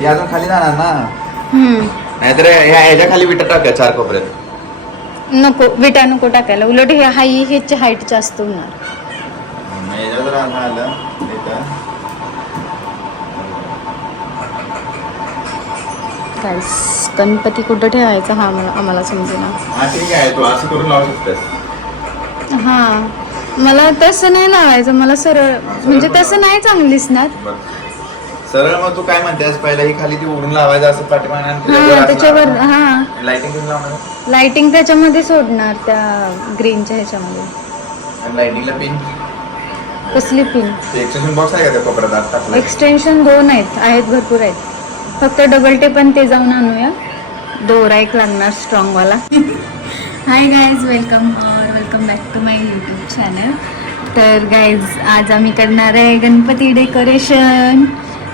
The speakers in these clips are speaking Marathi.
हे अजून खाली जाणार ना. हम्म. नाहीतर ह्या ह्याच्या खाली विटा चार कोपऱ्यात नको विटा नको टाकायला. उलट हे हाई ह्याची हाईट जास्त होणार. मग ह्याच्यावर जर असं आलं. इथं. गाईस गणपती कुठं ठेवायचा हा मला आम्हाला समजेना. हा ठीक आहे. तू असं करून लावू शकतेस. हा. मला तसं नाही लावायचं. मला सरळ म्हणजे तसं नाही चांगलं दिसणार बघ. सरळ मग तू काय म्हणतेस? पहिला ही खाली ती उडून लावायचं असं आणि हा त्याच्यावर. हा. लाइटिंग करून लावणार? लाइटिंग त्याच्यामध्ये सोडणार त्या ग्रीनच्या ह्याच्यामध्ये. आणि लाइटिंगला पिन कसली पिन एक्सटेन्शन बॉक्स आहे का त्या कोपऱ्यात आत टाकलं एक्सटेन्शन दोन आहेत आहेत भरपूर आहेत. फक्त डबल टेप पण ते जाऊन आणूया. दोरा एक लागणार स्ट्रॉंग वाला. हाय गाईज वेलकम और welcome back to my YouTube channel तर गाईज आज आम्ही करणार आहे गणपती डेकोरेशन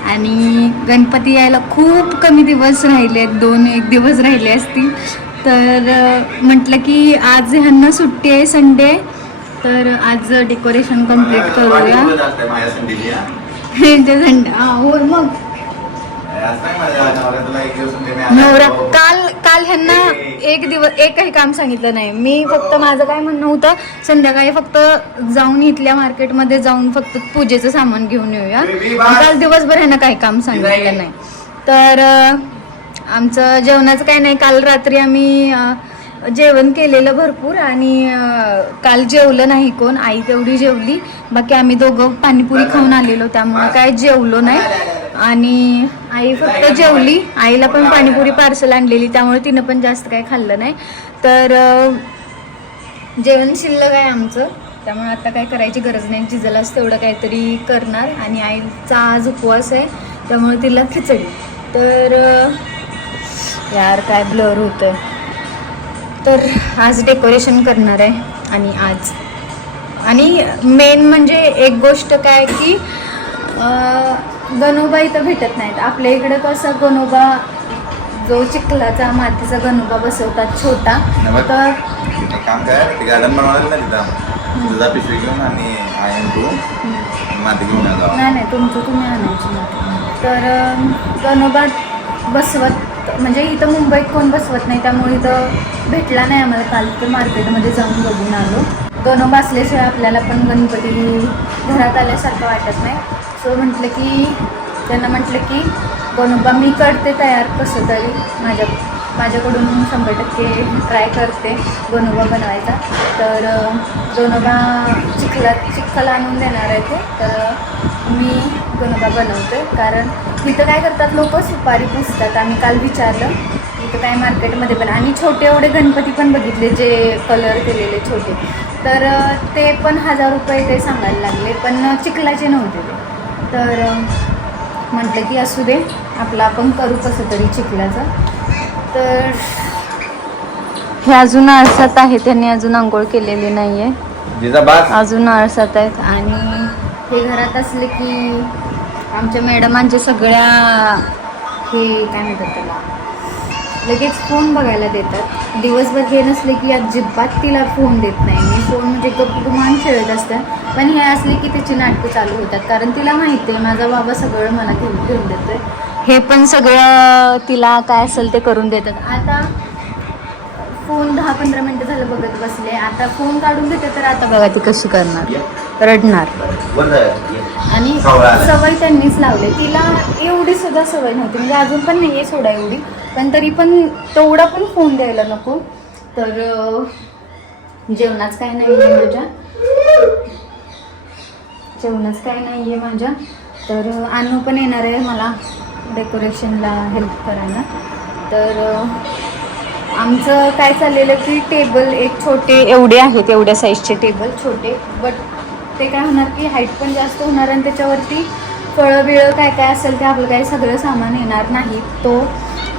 आणि गणपती यायला खूप कमी दिवस राहिले आहेत दोन एक दिवस राहिले असतील. तर म्हटलं की आज ह्यांना सुट्टी आहे संडे तर आज डेकोरेशन कंप्लीट करूया. संडे हो मग. नवरा काल काल ह्यांना एक दिवस एकही काम सांगितलं नाही. मी फक्त माझं काय म्हणणं होतं संध्याकाळी फक्त जाऊन इथल्या मार्केटमध्ये जाऊन फक्त पूजेचं सामान घेऊन येऊया. काल दिवसभर ह्यांना काही काम सांगितलं नाही. तर आमचं जेवणाचं काही नाही. काल रात्री आम्ही जेवण केलेलं भरपूर आणि काल जेवलं नाही कोण. आई तेवढी जेवली. बाकी आम्ही दोघं पाणीपुरी खाऊन आलेलो त्यामुळे काय जेवलो नाही. आणि आई फक्त जेवली. आईला पण पाणीपुरी पार्सल आणलेली त्यामुळे तिनं पण जास्त काही खाल्लं नाही. तर जेवण शिल्लक आहे आमचं. त्यामुळे आता काय करायची गरज नाही. जिजलाच तेवढं काहीतरी करणार आणि आईचा आज उपवास आहे त्यामुळे तिला खिचडी. तर यार काय ब्लर होतंय. तर आज डेकोरेशन करणार आहे आणि आज. आणि मेन म्हणजे एक गोष्ट काय की गणोबा इथं भेटत नाहीत. आपल्या इकडं कसं गणोबा जो चिखलाचा मातीचा गणोबा बसवतात छोटा. तर एक काम कर ते गार्डन बनवणार ना तिथं तुझा पिशवी घेऊन आणि तू माती घेऊन नाही नाही तुमचं तुम्ही आणायची माती. तर गणोबा बसवत म्हणजे इथं मुंबईत कोण बसवत नाही त्यामुळे इथं भेटला नाही आम्हाला काल. तर मार्केटमध्ये जाऊन बघून आलो. गणोबा असल्याशिवाय आपल्याला पण गणपती घरात आल्यासारखं वाटत नाही. सो म्हटलं की त्यांना म्हटलं की बनोबा मी करते तयार कसं तरी. माझ्या माझ्याकडून शंभर टक्के ट्राय करते गणोबा बनवायचा. तर अं, गणोबा चिखला चिखल आणून देणार आहे ते. तर मी बनोबा बनवते. कारण इथं काय करतात लोक? सुपारी पुसतात. आम्ही काल विचारलं. इथं काय मार्केटमध्ये पण आणि छोटे एवढे गणपती पण बघितले जे कलर केलेले छोटे. तर ते पण हजार रुपये ते सांगायला लागले. पण चिखलाचे नव्हते ते. तर म्हटलं की असू दे आपलं आपण करू कसं तरी चिखलाचं. तर हे अजून आळसात आहे त्यांनी अजून आंघोळ केलेली नाही आहे अजून आळसात आहेत. आणि हे घरात असले की आमच्या मॅडमांच्या सगळ्या हे काय म्हणतात त्याला? लगेच फोन बघायला देतात. दिवसभर हे नसले की अजिबात तिला फोन देत नाही. मी फोन म्हणजे गप्पमान खेळत असतात पण हे असले की त्याची नाटकं चालू होतात. कारण तिला माहिती आहे माझा बाबा सगळं मला घेऊन घेऊन देतोय. हे पण सगळं तिला काय असेल ते करून देतात. आता फोन दहा पंधरा मिनटं झालं बघत बसले. आता फोन काढून देते तर आता बघा ती कशी करणार. रडणार. आणि. सवय त्यांनीच लावली. तिला एवढी सुद्धा सवय नव्हती. म्हणजे अजून पण नाही आहे सोडा एवढी. पण तरी पण तेवढा पण फोन द्यायला नको. तर जेवणाच काय नाही आहे माझ्या. जेवणाच काय नाही आहे माझ्या. तर आणू अनु पण येणार आहे मला डेकोरेशनला हेल्प करायला. तर आमचं काय चाललेलं की टेबल एक छोटे एवढे आहेत एवढ्या साईजचे टेबल छोटे. बट ते काय होणार की हाईट पण जास्त होणार आणि त्याच्यावरती फळं बिळं काय काय असेल ते आपलं काही सगळं सामान येणार नाही. तो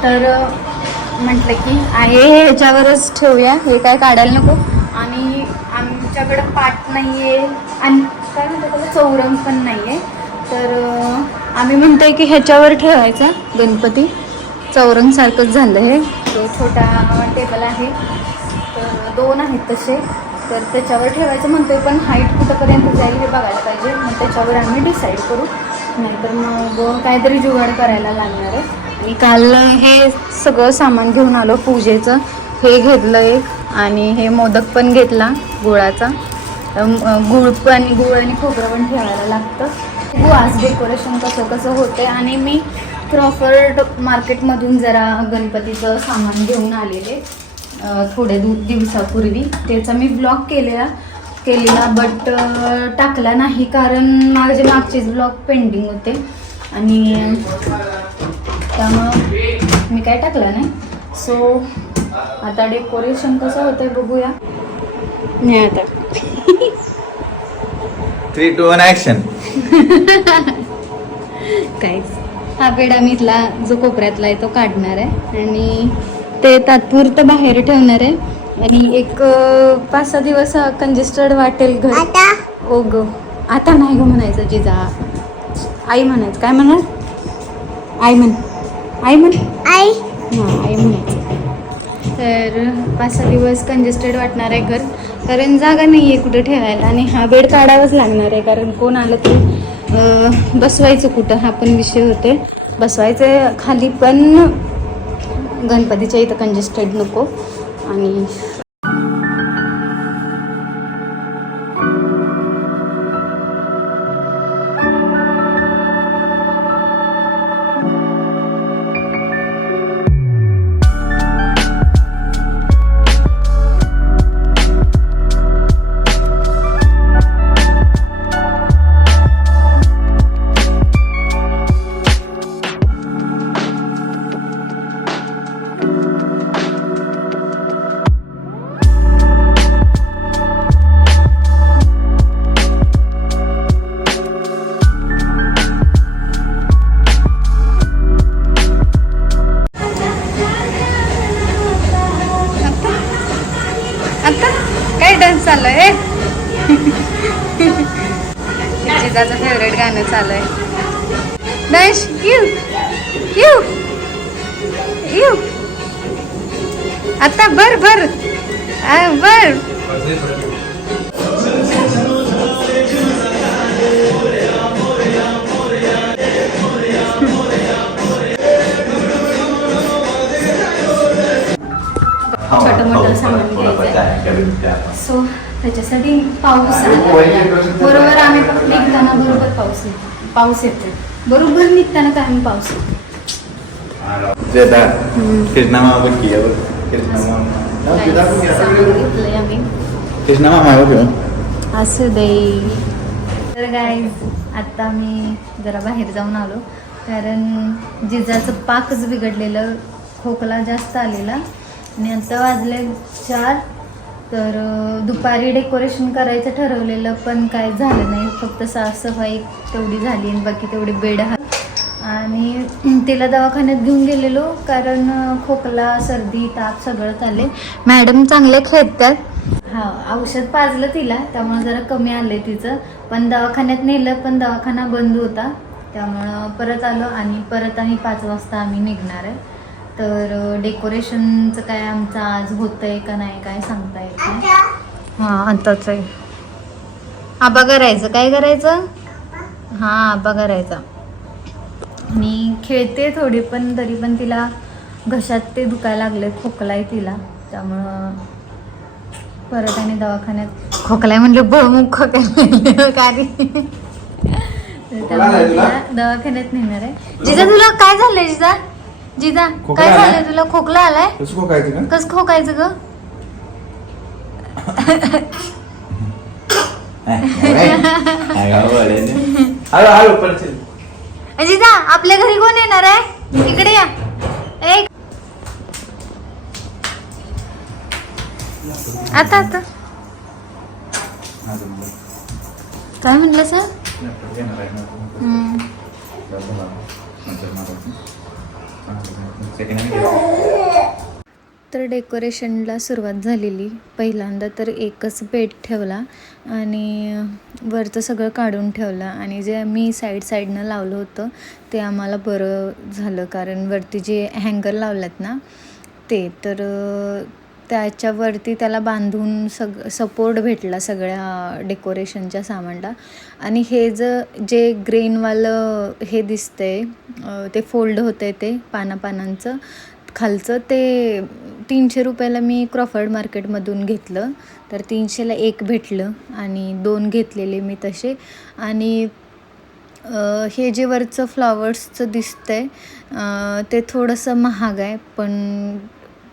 तर म्हटलं की आहे हे ह्याच्यावरच ठेवूया. हे काय काढायला नको. आणि आमच्याकडं पाट नाही आहे आणि काय म्हणतात त्याला? चौरंग पण नाही आहे तर आम्ही आम्ही म्हणतोय की ह्याच्यावर ठेवायचा गणपती. चौरंगसारखंच झालं हे. तो छोटा टेबल आहे. तर दोन आहेत तसे. तर त्याच्यावर ठेवायचं म्हणतोय पण हाईट कुठंपर्यंत जाईल हे बघायला पाहिजे. मग त्याच्यावर आम्ही डिसाईड करू. नाहीतर मग काहीतरी जुगाड करायला लागणार आहे. आणि काल हे सगळं सामान घेऊन आलो पूजेचं. हे घेतलं एक आणि हे मोदक पण घेतला गुळाचा. गुळ पण गुळ आणि खोबरं पण ठेवायला लागतं. बघू आज डेकोरेशन कसं कसं होते आणि मी क्रॉफर्ड मार्केटमधून जरा गणपतीचं सामान घेऊन आलेले थोडे दिवसापूर्वी. त्याचा मी ब्लॉग केलेला केलेला बट टाकला नाही कारण माझे मागचेच ब्लॉग पेंडिंग होते. आणि त्यामुळं मी काय टाकला नाही? सो आता डेकोरेशन कसं होतंय बघूया. नाही आता. थ्री टू वन ऍक्शन काहीच. हा पेढा मी इथला जो कोपऱ्यातला आहे तो काढणार आहे. आणि ते तात्पुरतं बाहेर ठेवणार आहे. आणि एक पाच सहा दिवस कंजेस्टेड वाटेल घर. ओ ग आता नाही ग म्हणायचं जिजा. आई म्हणायचं. काय म्हणणार आई म्हण. आई म्हण. आई. हां आई म्हणायचं तर पाच सहा दिवस कंजेस्टेड वाटणार आहे घर. कारण जागा नाही आहे कुठं ठेवायला आणि हा बेड काढावाच लागणार आहे. कारण कोण आलं तर बसवायचं कुठं? हा पण विषय होते बसवायचं खाली पण गणपतीच्या इथं कंजेस्टेड नको. आणि यू आता बर बर आ, बर छोटं मोठं सामान घ्यायचं. सो त्याच्यासाठी पाऊस. बरोबर आम्ही निघताना बरोबर पाऊस येतो. पाऊस येतो बरोबर निघताना काय आम्ही पाऊस येतो जेदा कृष्णा मामा बघ की एवढं. कृष्णा मामा सामान घेतलंय आम्ही कृष्णा मामा बघ ह्यो. असू दे तर गाईज आत्ता मी जरा बाहेर जाऊन आलो. कारण जिजाचं पाकच बिघडलेलं खोकला जास्त आलेला. आणि आता वाजले चार. तर दुपारी डेकोरेशन करायचं ठरवलेलं पण काय झालं नाही. फक्त साफसफाई तेवढी झाली आणि बाकी तेवढी बेड हा आणि तिला दवाखान्यात घेऊन गेलेलो कारण खोकला सर्दी ताप सगळं आले मॅडम चांगले खेळतात हा औषध पाजलं तिला त्यामुळे जरा कमी आले तिचं. पण दवाखान्यात नेलं पण दवाखाना बंद होता. त्यामुळं परत आलो आणि परत आणि पाच वाजता आम्ही निघणार आहे. तर डेकोरेशनचं काय आमचं आज होतंय का नाही काय सांगता येत नाही. हां आताच आहे. आबा करायचं काय करायचं? हां आबा करायचा. आणि खेळते थोडी पण तरी पण तिला घशात ते दुखायला लागले खोकलाय तिला त्यामुळं परत आणि दवाखान्यात खोकलाय म्हणलं बळमुख खोकलाय का रे? तर त्यामुळे तिला दवाखान्यात नेणार आहे जिजा तुला काय झालंय जिजा जिजा खोकला काय आलाय? झालंय तुला खोकला आलाय कसं खोकायचं का कस खोकायचं ग हॅलो हॅलो पडशील जिजा आपल्या घरी कोण येणार आहे? इकडे या. एक आता आता. काय म्हणलं सर तर डेकोरेशनला सुरुवात झालेली. पहिल्यांदा तर एकच बेड ठेवला. आणि वरचं सगळं काढून ठेवलं आणि जे मी साईड साईडनं लावलं होतं ते आम्हाला बरं झालं. कारण वरती जे हँगर लावलेत ना ते तर त्याच्यावरती त्याला बांधून सग सपोर्ट भेटला सगळ्या डेकोरेशनच्या सामानला. आणि हे ज जे ग्रेनवालं हे दिसतंय आहे ते फोल्ड होतंय ते पानापानांचं खालचं ते तीनशे रुपयाला मी क्रॉफर्ड मार्केटमधून घेतलं. तर तीनशेला एक भेटलं आणि दोन घेतलेले मी तसे. आणि हे जे वरचं फ्लॉवर्सचं दिसतंय आहे ते थोडंसं महाग आहे पण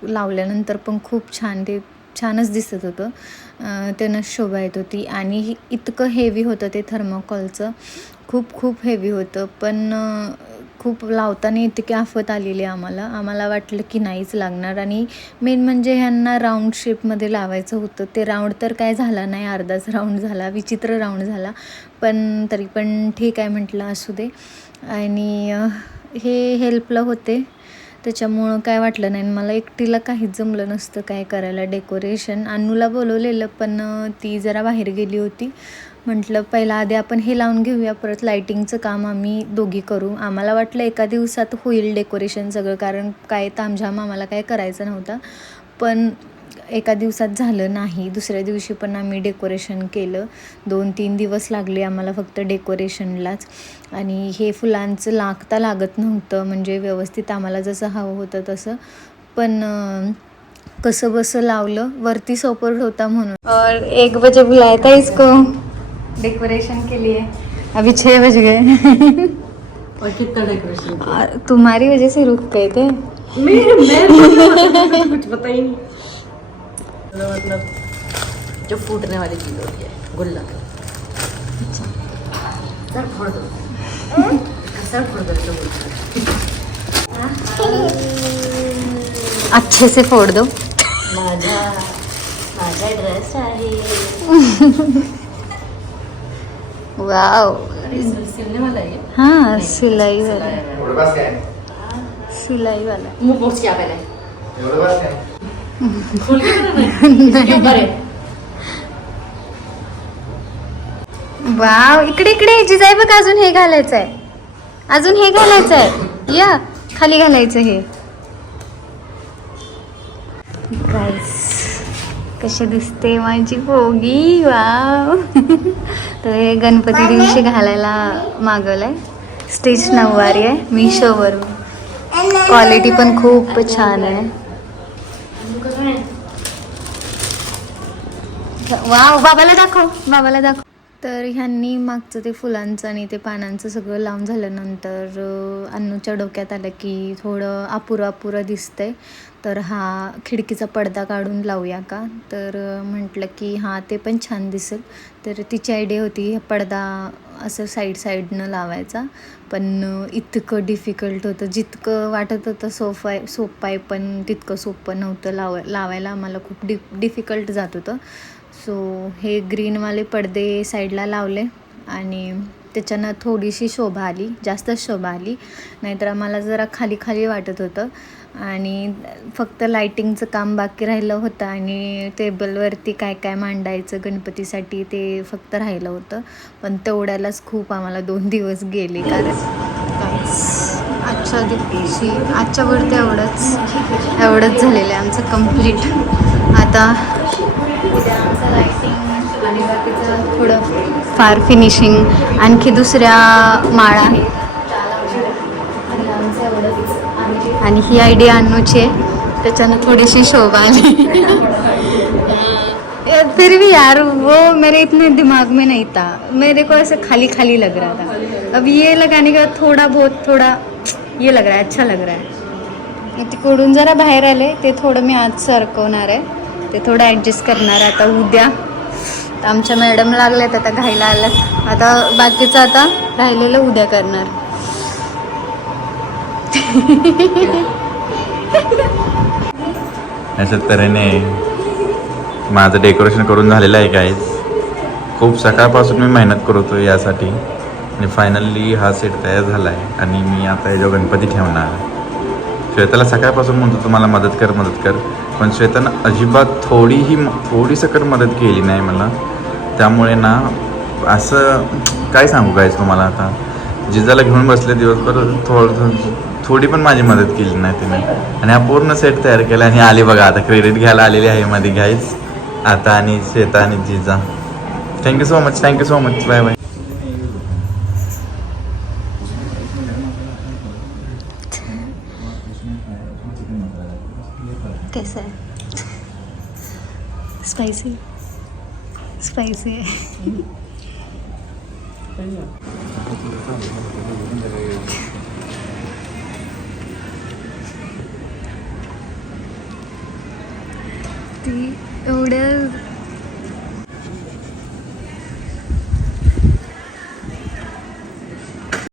लावल्यानंतर पण खूप छान ते छानच दिसत होतं. त्यानं शोभा येत होती. आणि इतकं हेवी होतं ते थर्माकॉलचं खूप खूप हेवी होतं. पण खूप लावताना इतकी आफत आलेली आम्हाला. आम्हाला वाटलं की नाहीच लागणार. आणि मेन म्हणजे ह्यांना राऊंड शेपमध्ये लावायचं होतं. ते राऊंड तर काय झाला नाही. अर्धाच राऊंड झाला. विचित्र राऊंड झाला. पण तरी पण ठीक आहे म्हटलं असू दे. आणि हे हेल्पला होते. त्याच्यामुळं काय वाटलं नाही. आणि मला एकटीला काहीच जमलं नसतं काय करायला. डेकोरेशन अन्नूला बोलवलेलं पण ती जरा बाहेर गेली होती. म्हटलं पहिला आधी आपण हे लावून घेऊया परत लायटिंगचं काम आम्ही दोघी करू. आम्हाला वाटलं एका दिवसात होईल डेकोरेशन सगळं कारण काय तामझाम आम्हाला काय करायचं नव्हतं. पण एका दिवसात झालं नाही. दुसऱ्या दिवशी पण आम्ही डेकोरेशन केलं. दोन तीन दिवस लागले आम्हाला फक्त डेकोरेशनलाच आणि हे फुलांचं लागता लागत नव्हतं म्हणजे व्यवस्थित आम्हाला जसं हवं होतं तसं. पण कसं बसं लावलं वरती सपोर्ट होता म्हणून. और एक बजे बुलाया था इसको डेकोरेशन के लिए। अभी छः बज गए। और कितना डेकोरेशन तुम्हारी वजह से रुक गए थे। मैं मैं कुछ पता ही नहीं। मतलब जो फूटने वाली चीज़ होती है गुल्ला। सर फोड़ दो। सर फोड़ दो जो बोलते। अच्छे से फोड़ दो। माझा माझा ड्रेस आहे वाव सिलने वाला है? हाँ सिलाई वाला। सिलाई वाला। मुंह पोछ क्या पहले? एवढं बस काय खोल के बनाना? क्यों करे वाव इकडे इकडे जिजाई बघ अजून हे घालायचं आहे अजून हे घालायचं आहे या खाली घालायचं हे. गाईस कशी दिसते माझी पोगी? वाव तर हे गणपती दिवशी घालायला मागवलंय. स्टिच नऊवारी आहे मिशोवरून क्वालिटी पण खूप छान आहे. वाव बाबाला दाखव बाबाला दाखव. तर ह्यांनी मागचं ते फुलांचं आणि ते पानांचं सगळं लावून झाल्यानंतर अन्नूच्या डोक्यात आलं की थोडं अपुरं अपुरं दिसतंय. तर हा खिडकीचा पडदा काढून लावूया का? तर म्हटलं की हां ते पण छान दिसेल. तर तिची आयडिया होती पडदा असं साईड साईडनं लावायचा. पण इतकं डिफिकल्ट होतं. जितकं वाटत होतं सोफा आहे सोपं आहे पण तितकं सोपं नव्हतं लाव लावायला आम्हाला खूप डि डिफिकल्ट जात होतं. सो हे ग्रीनवाले पडदे साईडला लावले आणि त्याच्यानं थोडीशी शोभा आली जास्तच शोभा आली. नाहीतर आम्हाला जरा खाली खाली वाटत होतं. आणि फक्त लायटिंगचं काम बाकी राहिलं होतं आणि टेबलवरती काय काय मांडायचं गणपतीसाठी ते फक्त राहिलं होतं. पण तेवढ्यालाच खूप आम्हाला दोन दिवस गेले कारण आजच्या दिवशी आजच्यावरती एवढंच एवढंच झालेलं आहे आमचं कंप्लीट आता उद्या आमचं लायटिंग आणि बाकीचं थोडं फार फिनिशिंग आणखी दुसऱ्या माळा आहे आणि- ही आयडिया अन्नूची आहे. त्याच्यानं थोडीशी शोभा आली. फिर भी यार वो मेरे इतने दिमाग में नहीं था. मेरे को ऐसे खाली खाली लग रहा था. अब ये लगाने के थोड़ा बहुत थोड़ा ये लग रहा है अच्छा लग रहा है. तिकडून जरा बाहेर आले ते थोडं मी आज सरकवणार आहे. ते थोडं ॲडजस्ट करणार आहे आता उद्या. आमच्या मॅडम लागल्यात आता घायला आल्यात. आता बाकीचं आता राहिलेलं उद्या करणार. अशा तऱ्हेने माझं डेकोरेशन करून झालेलं आहे काय खूप सकाळपासून मी मेहनत करतो यासाठी. आणि फायनली हा सेट तयार झाला आहे आणि मी आता याच्यावर गणपती ठेवणार. श्वेताला सकाळपासून म्हणतो तुम्हाला मदत कर मदत कर. पण श्वेतानं अजिबात थोडीही थोडी सकट मदत केली नाही मला. त्यामुळे ना असं काय सांगू काय तुम्हाला आता? जिजाला घेऊन बसले दिवसभर थोडं थोडी पण माझी मदत केली नाही तिने. आणि हा पूर्ण सेट तयार केला आणि आली बघा आता क्रेडिट घ्यायला आलेली आहे मध्ये घ्यायच आता आणि श्वेता आणि जिजा. Thank you so much thank you so much bye bye कैसा है? स्पाइसी स्पाइसी है.